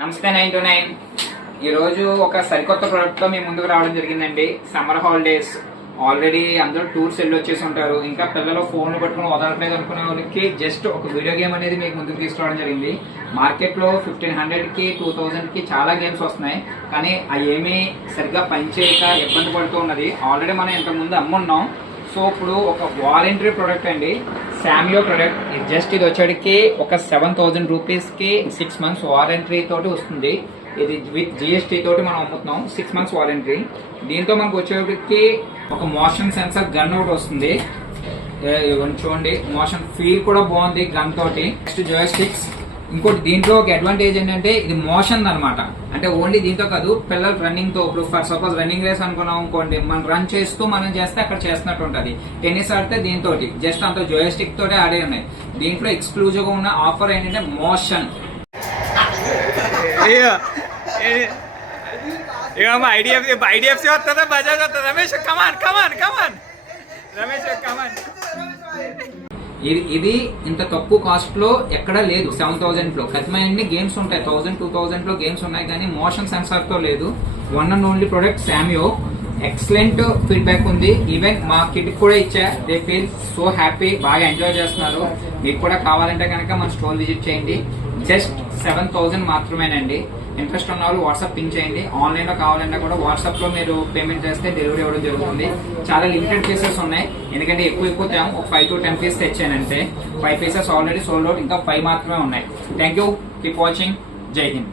నమస్తే 929 ఈరోజు ఒక సరికొత్త ప్రోడక్ట్తో మీ ముందుకు రావడం జరిగిందండి. సమ్మర్ హాలిడేస్ ఆల్రెడీ అందరూ టూర్స్ వెళ్ళి వచ్చేసి ఉంటారు. ఇంకా పిల్లలు ఫోన్లు పట్టుకుని వదలట్లేదు అనుకునే వాళ్ళకి జస్ట్ ఒక వీడియో గేమ్ అనేది మీకు ముందుకు తీసుకురావడం జరిగింది. మార్కెట్లో 1500కి 2000కి చాలా గేమ్స్ వస్తున్నాయి, కానీ అవి ఏమీ సరిగ్గా పనిచేయక ఇబ్బంది పడుతూ ఉన్నది. ఆల్రెడీ మనం ఇంతకుముందు అమ్మున్నాం. సో ఇప్పుడు ఒక వారంటీ ప్రొడక్ట్ అండి, శామియో ప్రొడక్ట్. జస్ట్ ఇది వచ్చేటికి ఒక 7000 రూపీస్కి 6 months వారంటీ తోటి వస్తుంది. ఇది విత్ జిఎస్టీ తోటి మనం అమ్ముతున్నాం. 6 months వారంటీ. దీంతో మనకు వచ్చేటికి ఒక మోషన్ సెన్సర్ గన్ ఒకటి వస్తుంది. చూడండి, మోషన్ ఫీల్ కూడా బాగుంది గన్ తోటి. నెక్స్ట్ జోయస్టిక్స్. ఇంకోటి దీంట్లో ఒక అడ్వాంటేజ్ ఏంటంటే ఇది మోషన్ అనమాట. అంటే ఓన్లీ దీంతో కాదు, పిల్లలు రన్నింగ్ తో, ఇప్పుడు ఫర్ సపోజ్ రన్నింగ్ రేస్ అనుకున్నాం అనుకోండి, మనం రన్ చేస్తూ మనం చేస్తే అక్కడ చేస్తున్నట్టు ఉంటుంది. టెన్నిస్ ఆడితే దీంతో జస్ట్ అంత జోయస్టిక్ తోటే ఆడే ఉన్నాయి. దీంట్లో ఎక్స్క్లూజివ్ గా ఉన్న ఆఫర్ ఏంటంటే మోషన్. ఐడిఎఫ్సి వస్తుందా, బజాజ్ వస్తుందా? రమేష్ కమాన్ కమాన్ కమాన్ రమేష్ కమాన్. ఇది ఇంత తక్కువ కాస్ట్ లో ఎక్కడా లేదు. 7000 లో ఖచ్చితమైన గేమ్స్ ఉంటాయి, 1000-2000 లో గేమ్స్ ఉన్నాయి, కానీ మోషన్ సెన్సార్ తో లేదు. వన్ అండ్ ఓన్లీ ప్రొడక్ట్ శామియో. ఎక్సలెంట్ ఫీడ్బ్యాక్ ఉంది. ఈవెన్ మా కిడ్ కూడా ఇచ్చా. దే ఫీల్ సో హ్యాపీ, బాగా ఎంజాయ్ చేస్తున్నారు. మీకు కూడా కావాలంటే కనుక మన స్టోర్ విజిట్ చేయండి. జస్ట్ 7000 మాత్రమేనండి. ఇంట్రెస్ట్ ఉన్న వాళ్ళు వాట్సాప్ పింక్ చేయండి. ఆన్లైన్ లో కావాలన్నా కూడా వాట్సాప్ లో మీరు పేమెంట్ చేస్తే డెలివరీ ఇవ్వడం జరుగుతుంది. చాలా లిమిటెడ్ పీసెస్ ఉన్నాయి, ఎందుకంటే ఎక్కువ తేం. ఒక 5 to 10 పీసెస్ తెచ్చానంటే 5 పీసెస్ ఆల్రెడీ సోల్డ్ అవుట్. ఇంకా 5 మాత్రమే ఉన్నాయి. Thank you, keep watching. జై హింద్.